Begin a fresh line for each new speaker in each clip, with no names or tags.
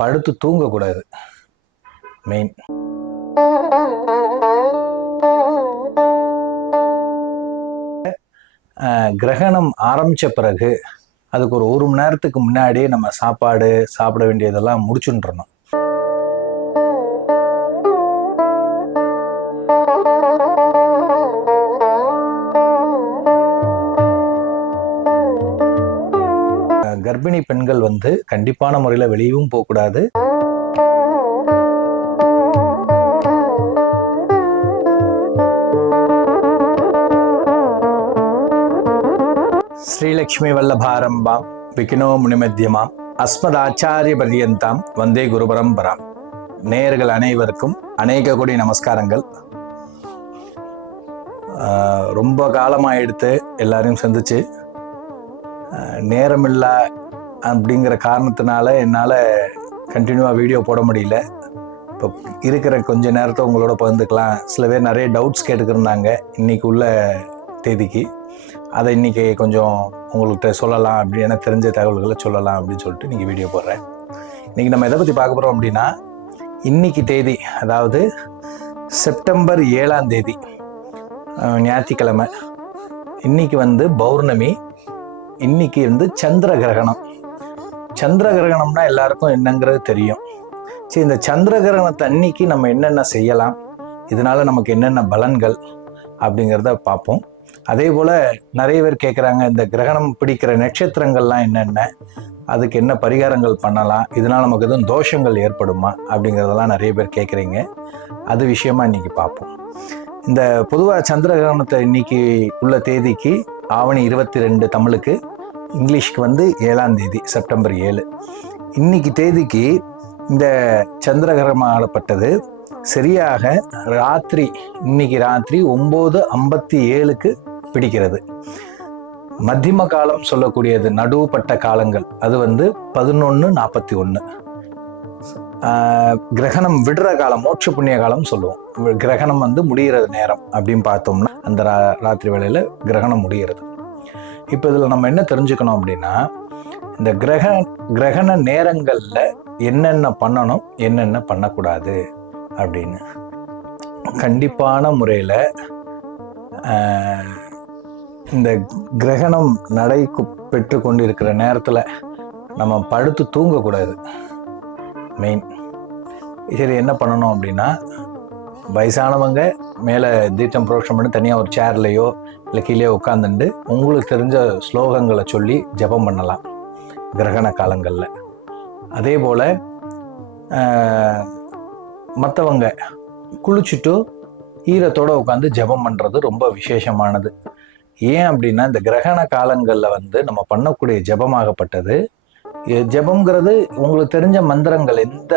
படுத்து தூங்கக்கூடாது. மெயின் கிரகணம் ஆரம்பித்த பிறகு அதுக்கு ஒரு ஒரு மணி நேரத்துக்கு முன்னாடியே நம்ம சாப்பாடு சாப்பிட வேண்டியதெல்லாம் முடிச்சுட்டுறணும். கர்ப்பிணி பெண்கள் வந்து கண்டிப்பான முறையில் வெளியவும் போகக்கூடாது. ஸ்ரீலக்ஷ்மி வல்லபாரம்பாம் விக்னோ முனிமத்தியமாம் அஸ்மதாச்சாரிய பரியந்தாம் வந்தே குரு பரம்பராம். நேயர்கள் அனைவருக்கும் அநேக கோடி நமஸ்காரங்கள். ஆஹ் ரொம்ப காலமாக எடுத்து எல்லாரையும் சந்திச்சு நேரமில்லை அப்படிங்கிற காரணத்தினால என்னால் கண்டினியூவாக வீடியோ போட முடியல. இப்போ இருக்கிற கொஞ்ச நேரத்தை உங்களோட பகிர்ந்துக்கலாம். சில பேர் நிறைய டவுட்ஸ் கேட்டுக்கிருந்தாங்க இன்றைக்கி உள்ள தேதிக்கு. அதை இன்றைக்கி கொஞ்சம் உங்கள்கிட்ட சொல்லலாம் அப்படி எனக்கு தெரிஞ்ச தகவல்களை சொல்லலாம் அப்படின்னு சொல்லிட்டு இன்றைக்கி வீடியோ போடுறேன். இன்றைக்கி நம்ம எதை பற்றி பார்க்க போகிறோம் அப்படின்னா இன்றைக்கி தேதி அதாவது செப்டம்பர் ஏழாம் தேதி ஞாயிற்றுக்கிழமை. இன்னைக்கு வந்து பௌர்ணமி இன்னைக்கு வந்து சந்திர கிரகணம். சந்திர கிரகணம்னா எல்லாருக்கும் என்னங்கிறது தெரியும். சரி இந்த சந்திர கிரகணத்தை அன்னைக்கு நம்ம என்னென்ன செய்யலாம்? இதனால நமக்கு என்னென்ன பலன்கள்? அப்படிங்கிறத பார்ப்போம். அதே போல் நிறைய பேர் கேட்குறாங்க இந்த கிரகணம் பிடிக்கிற நட்சத்திரங்கள்லாம் என்னென்ன? அதுக்கு என்ன பரிகாரங்கள் பண்ணலாம்? இதனால் நமக்கு எதுவும் தோஷங்கள் ஏற்படுமா? அப்படிங்கிறதெல்லாம் நிறைய பேர் கேட்குறீங்க அது விஷயமா இன்றைக்கி பார்ப்போம். இந்த பொதுவாக சந்திர கிரகணத்தை இன்னைக்கு உள்ள தேதிக்கு ஆவணி இருபத்தி ரெண்டு தமிழுக்கு இங்கிலீஷ்க்கு வந்து ஏழாம் தேதி செப்டம்பர் ஏழு. இன்னைக்கு தேதிக்கு இந்த சந்திர ஆளப்பட்டது. சரியாக ராத்திரி இன்னைக்கு ராத்திரி ஒம்பது ஐம்பத்தி ஏழுக்கு பிடிக்கிறது. மத்தியம காலம் சொல்லக்கூடியது நடுவுப்பட்ட காலங்கள். அது வந்து பதினொன்று நாற்பத்தி ஒன்று கிரகணம் விடுற காலம் மோட்ச புண்ணிய காலம் சொல்லுவோம். கிரகணம் வந்து முடிகிறது நேரம் அப்படின்னு பார்த்தோம்னா அந்த ரா ராத்திரி வேளையில் கிரகணம் முடிகிறது இப்போ இதில் நம்ம என்ன தெரிஞ்சுக்கணும் அப்படின்னா இந்த கிரக கிரகண நேரங்களில் என்னென்ன பண்ணணும் என்னென்ன பண்ணக்கூடாது அப்படின்னு. கண்டிப்பான முறையில் இந்த கிரகணம் நடை பெற்று கொண்டு இருக்கிற நேரத்தில் நம்ம படுத்து தூங்கக்கூடாது. மெயின் சரி என்ன பண்ணணும் அப்படின்னா வயசானவங்க மேலே தீர்த்தம் புரோஷம் பண்ணி தனியாக ஒரு சேர்லேயோ இல்லை கீழே உட்காந்துண்டு உங்களுக்கு தெரிஞ்ச ஸ்லோகங்களை சொல்லி ஜெபம் பண்ணலாம் கிரகண காலங்களில். அதே போல் மற்றவங்க குளிச்சுட்டு ஈரத்தோடு உட்காந்து ஜெபம் பண்ணுறது ரொம்ப விசேஷமானது. ஏன் அப்படின்னா இந்த கிரகண காலங்களில் வந்து நம்ம பண்ணக்கூடிய ஜபமாகப்பட்டது ஜெபம்ங்கிறது உங்களுக்கு தெரிஞ்ச மந்திரங்கள். எந்த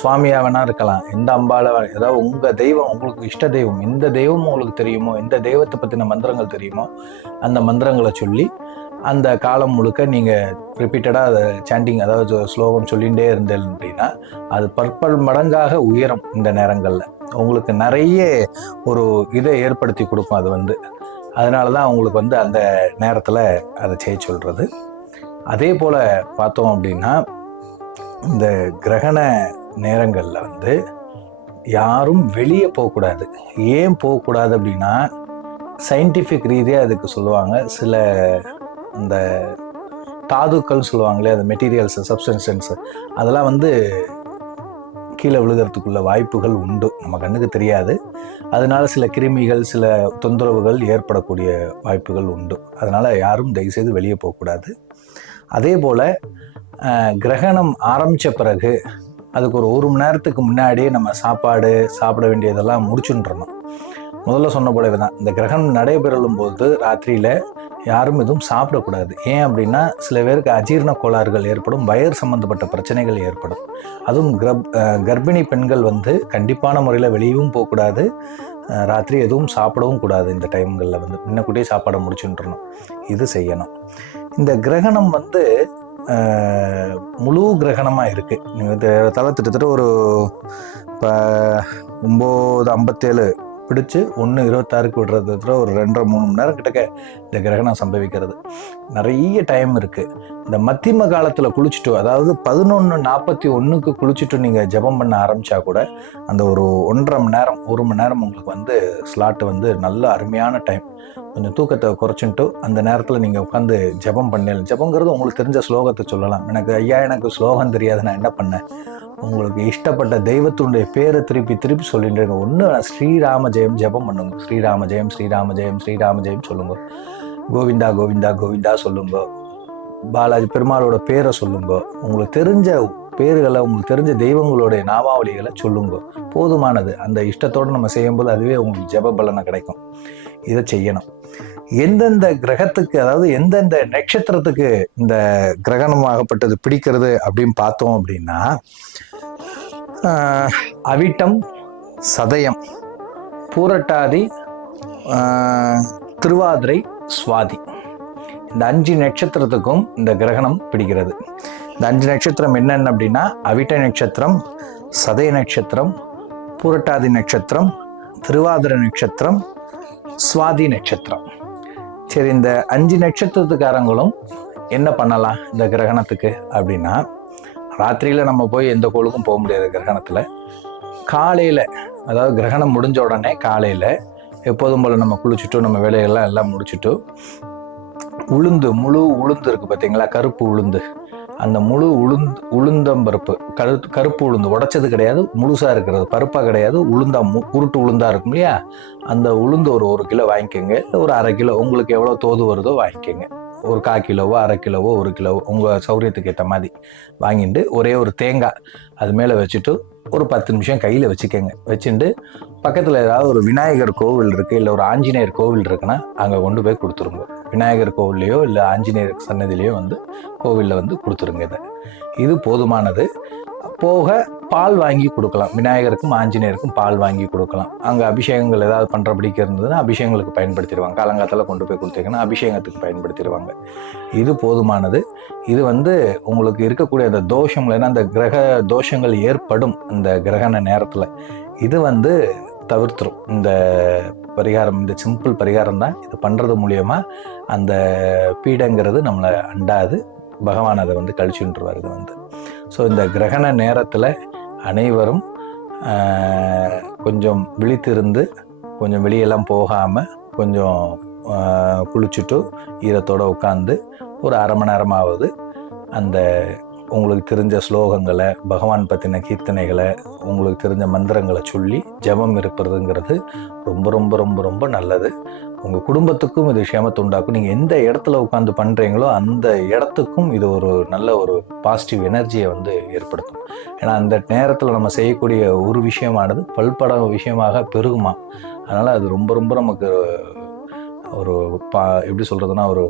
சுவாமியா வேணா இருக்கலாம். எந்த அம்பால ஏதாவது உங்க தெய்வம் உங்களுக்கு இஷ்ட தெய்வம் எந்த தெய்வம் உங்களுக்கு தெரியுமோ எந்த தெய்வத்தை பற்றின மந்திரங்கள் தெரியுமோ அந்த மந்திரங்களை சொல்லி அந்த காலம் முழுக்க நீங்கள் ரிப்பீட்டடாக அதை சாண்டிங் அதாவது ஸ்லோகம் சொல்லிகிட்டே இருந்தேன் அப்படின்னா அது பற்பல் மடங்காக உயரும் இந்த நேரங்களில். உங்களுக்கு நிறைய ஒரு இதை ஏற்படுத்தி கொடுக்கும் அது வந்து. அதனால தான் உங்களுக்கு வந்து அந்த நேரத்தில் அதை செய்ய சொல்கிறது அதே போல் பார்த்தோம் அப்படின்னா இந்த கிரகண நேரங்களில் வந்து யாரும் வெளியே போகக்கூடாது. ஏன் போகக்கூடாது அப்படின்னா சயின்டிஃபிக் ரீதியாக அதுக்கு சொல்லுவாங்க. சில அந்த தாதுக்கள் சொல்லுவாங்களே அந்த மெட்டீரியல்ஸ் சப்ஸ்டன்சன்ஸ் அதெல்லாம் வந்து கீழே விழுகிறதுக்குள்ள வாய்ப்புகள் உண்டு. நம்ம கண்ணுக்கு தெரியாது. அதனால சில கிருமிகள் சில தொந்தரவுகள் ஏற்படக்கூடிய வாய்ப்புகள் உண்டு. அதனால் யாரும் தயவுசெய்து வெளியே போகக்கூடாது. அதே போல் கிரகணம் ஆரம்பித்த பிறகு அதுக்கு ஒரு ஒரு மணி நேரத்துக்கு முன்னாடியே நம்ம சாப்பாடு சாப்பிட வேண்டியதெல்லாம் முடிச்சுன்றணும் முதல்ல சொன்ன போலவே தான். இந்த கிரகணம் நடைபெறும் போது ராத்திரியில் யாரும் எதுவும் சாப்பிடக்கூடாது. ஏன் அப்படின்னா சில பேருக்கு அஜீரண கோளாறுகள் ஏற்படும் வயர் சம்மந்தப்பட்ட பிரச்சனைகள் ஏற்படும். அதுவும் கிரப் கர்ப்பிணி பெண்கள் வந்து கண்டிப்பான முறையில் வெளியவும் போகக்கூடாது. ராத்திரி எதுவும் சாப்பிடவும் கூடாது இந்த டைம்களில் வந்து. முன்னக்கூட்டியே சாப்பாடை முடிச்சுட்டுருணும் இது செய்யணும். இந்த கிரகணம் வந்து முழு கிரகணமாக இருக்குது தலை திட்டத்தட்ட ஒரு இப்போ ஒம்பது ஐம்பத்தேழு பிடிச்சு ஒன்று இருபத்தாறுக்கு விடுறது ஒரு ரெண்டரை மூணு மணி நேரம் கிட்டக்க இந்த கிரகணம் சம்பவிக்கிறது. நிறைய டைம் இருக்குது இந்த மத்தியம காலத்தில் குளிச்சுட்டு அதாவது பதினொன்று நாற்பத்தி ஒன்றுக்கு குளிச்சுட்டு நீங்கள் ஜெபம் பண்ண ஆரம்பித்தா கூட அந்த ஒரு ஒன்றரை மணி நேரம் ஒரு மணி நேரம் உங்களுக்கு வந்து ஸ்லாட் வந்து நல்ல அருமையான டைம் கொஞ்சம் தூக்கத்தை குறைச்சின்ட்டு அந்த நேரத்தில் நீங்கள் உட்காந்து ஜெபம் பண்ணல ஜபங்கிறது உங்களுக்கு தெரிஞ்ச ஸ்லோகத்தை சொல்லலாம். எனக்கு ஐயா எனக்கு ஸ்லோகம் தெரியாது நான் என்ன பண்ணேன்? உங்களுக்கு இஷ்டப்பட்ட தெய்வத்துடைய பேரை திருப்பி திருப்பி சொல்லிட்டு இருங்க ஒன்று ஸ்ரீராம ஜெயம் ஜெபம் பண்ணுங்க. ஸ்ரீராம ஜெயம் ஸ்ரீராம ஜெயம் ஸ்ரீராம ஜெயம் சொல்லுங்க. கோவிந்தா கோவிந்தா கோவிந்தா சொல்லுங்க. பாலாஜி பெருமாளோட பேரை சொல்லுங்க. உங்களுக்கு தெரிஞ்ச பேர்களை உங்களுக்கு தெரிஞ்ச தெய்வங்களுடைய நாமாவளிகளை சொல்லுங்க. போதுமானது. அந்த இஷ்டத்தோடு நம்ம செய்யும்போது அதுவே உங்களுக்கு ஜெப பலனை கிடைக்கும். இதை செய்யணும். எந்தெந்த கிரகத்துக்கு அதாவது எந்தெந்த நட்சத்திரத்துக்கு இந்த கிரகணமாகப்பட்டது பிடிக்கிறது அப்படின்னு பார்த்தோம் அப்படின்னா அவிட்டம் சதயம் பூரட்டாதி திருவாதிரை சுவாதி. இந்த அஞ்சு நட்சத்திரத்துக்கும் இந்த கிரகணம் பிடிக்கிறது. இந்த அஞ்சு நட்சத்திரம் என்னென்ன அப்படின்னா அவிட்ட நட்சத்திரம் சதய நட்சத்திரம் பூரட்டாதி நட்சத்திரம் திருவாதிரை நட்சத்திரம் சுவாதி நட்சத்திரம். சரி இந்த அஞ்சு நட்சத்திரத்துக்காரங்களும் என்ன பண்ணலாம் இந்த கிரகணத்துக்கு அப்படின்னா ராத்திரியில் நம்ம போய் எந்த கோளுக்கும் போக முடியாது கிரகணத்தில். காலையில் அதாவது கிரகணம் முடிஞ்ச உடனே காலையில் எப்போதும் போல் நம்ம குளிச்சுட்டு நம்ம வேலையெல்லாம் எல்லாம் முடிச்சுட்டு உளுந்து முழு உளுந்து இருக்குது பார்த்தீங்களா கருப்பு உளுந்து. அந்த முழு உளுந்து உளுந்தம்பருப்பு கரு கருப்பு உளுந்து உடைச்சது கிடையாது முழுசாக இருக்கிறது. பருப்பாக கிடையாது உளுந்தா மு உருட்டு உளுந்தாக இருக்கும் இல்லையா? அந்த உளுந்து ஒரு ஒரு கிலோ வாங்கிக்கோங்க. ஒரு அரை கிலோ உங்களுக்கு எவ்வளோ தோது வருதோ வாங்கிக்கோங்க. ஒரு கால் கிலோவோ அரை கிலோவோ ஒரு கிலோவோ உங்கள் சௌரியத்துக்கு ஏற்ற மாதிரி வாங்கிட்டு ஒரே ஒரு தேங்காய் அது மேலே வச்சுட்டு ஒரு பத்து நிமிஷம் கையில் வச்சுக்கோங்க. வச்சுட்டு பக்கத்தில் ஏதாவது ஒரு விநாயகர் கோவில் இருக்குது இல்லை ஒரு ஆஞ்சநேயர் கோவில் இருக்குன்னா அங்கே கொண்டு போய் கொடுத்துருங்க. விநாயகர் கோவில்லையோ இல்லை ஆஞ்சநேயர் சன்னதிலையோ வந்து கோவிலில் வந்து கொடுத்துருங்க இதை. இது போதுமானது. போக பால் வாங்கி கொடுக்கலாம். விநாயகருக்கும் ஆஞ்சநேயருக்கும் பால் வாங்கி கொடுக்கலாம். அங்கே அபிஷேகங்கள் ஏதாவது பண்ணுறபடிக்கு இருந்ததுன்னா அபிஷேகங்களுக்கு பயன்படுத்திடுவாங்க. காலங்காலத்தில் கொண்டு போய் கொடுத்தீங்கன்னா அபிஷேகத்துக்கு பயன்படுத்திடுவாங்க. இது போதுமானது. இது வந்து உங்களுக்கு இருக்கக்கூடிய அந்த தோஷங்கள் ஏன்னா அந்த கிரக தோஷங்கள் ஏற்படும் இந்த கிரகண நேரத்தில். இது வந்து தவிர்த்துரும். இந்த பரிகாரம் இந்த சிம்பிள் பரிகாரம் தான். இது பண்ணுறது மூலயமா அந்த பீடங்கிறது நம்மளை அண்டாது. பகவான் அதை வந்து கழிச்சுன்றுவார் இது வந்து. ஸோ இந்த கிரகண நேரத்தில் அனைவரும் கொஞ்சம் விழித்திருந்து கொஞ்சம் வெளியெல்லாம் போகாமல் கொஞ்சம் குளிச்சுட்டு ஈரத்தோடு உட்காந்து ஒரு அரை மணி நேரமாவது அந்த உங்களுக்கு தெரிஞ்ச ஸ்லோகங்களை பகவான் பற்றின கீர்த்தனைகளை உங்களுக்கு தெரிஞ்ச மந்திரங்களை சொல்லி ஜெபம் இருப்பதுங்கிறது ரொம்ப ரொம்ப ரொம்ப ரொம்ப நல்லது. உங்கள் குடும்பத்துக்கும் இது க்ஷேமத்தை உண்டாக்கும். நீங்கள் எந்த இடத்துல உட்காந்து பண்ணுறீங்களோ அந்த இடத்துக்கும் இது ஒரு நல்ல ஒரு பாசிட்டிவ் எனர்ஜியை வந்து ஏற்படுத்தும். ஏன்னா அந்த நேரத்தில் நம்ம செய்யக்கூடிய ஒரு விஷயமானது பல்பட விஷயமாக பெருகுமா? அதனால் அது ரொம்ப ரொம்ப நமக்கு ஒரு பா எப்படி சொல்கிறதுனா ஒரு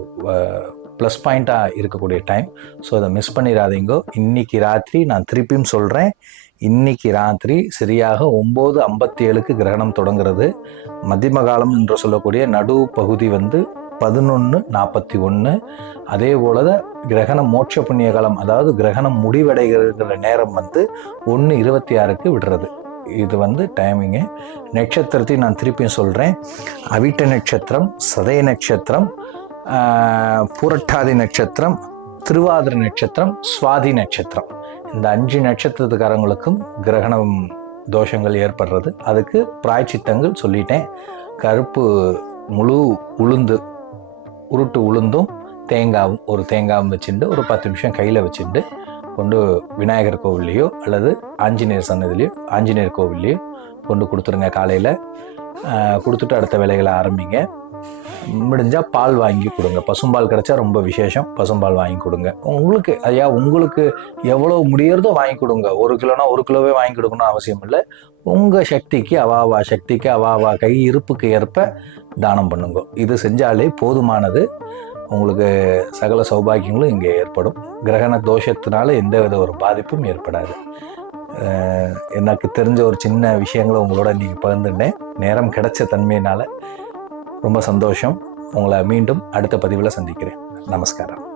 ப்ளஸ் பாயிண்ட்டாக இருக்கக்கூடிய டைம் ஸோ அதை மிஸ் பண்ணிடாதீங்கோ. இன்னைக்கு ராத்திரி நான் திருப்பியும் சொல்கிறேன் இன்னைக்கு ராத்திரி சரியாக ஒம்பது ஐம்பத்தி ஏழுக்கு கிரகணம் தொடங்குறது. மத்தியம காலம் என்று சொல்லக்கூடிய நடு பகுதி வந்து பதினொன்று நாற்பத்தி ஒன்று அதே போல தான் கிரகணம் மோட்ச புண்ணிய காலம் அதாவது கிரகணம் முடிவடைகிற நேரம் வந்து ஒன்று இருபத்தி ஆறுக்கு விடுறது. இது வந்து டைமிங்கு நட்சத்திரத்தையும் நான் திருப்பியும் சொல்கிறேன் அவிட்ட நட்சத்திரம் சதய நட்சத்திரம் புரட்டாதி நட்சத்திரம் திருவாதிரை நட்சத்திரம் சுவாதி நட்சத்திரம். இந்த அஞ்சு நட்சத்திரத்துக்காரங்களுக்கும் கிரகணம் தோஷங்கள் ஏற்படுறது. அதுக்கு பிராய்ச்சித்தங்கள் சொல்லிட்டேன். கருப்பு முழு உளுந்து உருட்டு உளுந்தும் தேங்காவும் ஒரு தேங்காவும் வச்சுட்டு ஒரு பத்து நிமிஷம் கையில் வச்சுட்டு கொண்டு விநாயகர் கோவில்லையோ அல்லது ஆஞ்சநேயர் சன்னதிலையோ ஆஞ்சநேயர் கோவில்லையோ கொண்டு கொடுத்துருங்க காலையில். கொடுத்துட்டு அடுத்த வேலைகளை ஆரம்பிங்க. முடிஞ்சால் பால் வாங்கி கொடுங்க. பசும்பால் கிடைச்சா ரொம்ப விசேஷம். பசும்பால் வாங்கி கொடுங்க. உங்களுக்கு ஐயா உங்களுக்கு எவ்வளோ முடியறதோ வாங்கி கொடுங்க. ஒரு கிலோனா ஒரு கிலோவே வாங்கி கொடுக்கணும் அவசியம் இல்லை. உங்கள் சக்திக்கு அவாவா சக்திக்கு அவாவா கை இருப்புக்கு ஏற்ப தானம் பண்ணுங்க. இது செஞ்சாலே போதுமானது. உங்களுக்கு சகல சௌபாகியங்களும் இங்கே ஏற்படும். கிரகண தோஷத்தினால எந்த வித ஒரு பாதிப்பும் ஏற்படாது. எனக்கு தெரிஞ்ச ஒரு சின்ன விஷயங்களை உங்களோட நீங்கள் பகிர்ந்துட்டேன். நேரம் கிடைச்ச தன்மையினால் ரொம்ப சந்தோஷம். உங்களை மீண்டும் அடுத்த பதிவில் சந்திக்கிறேன். நமஸ்காரம்.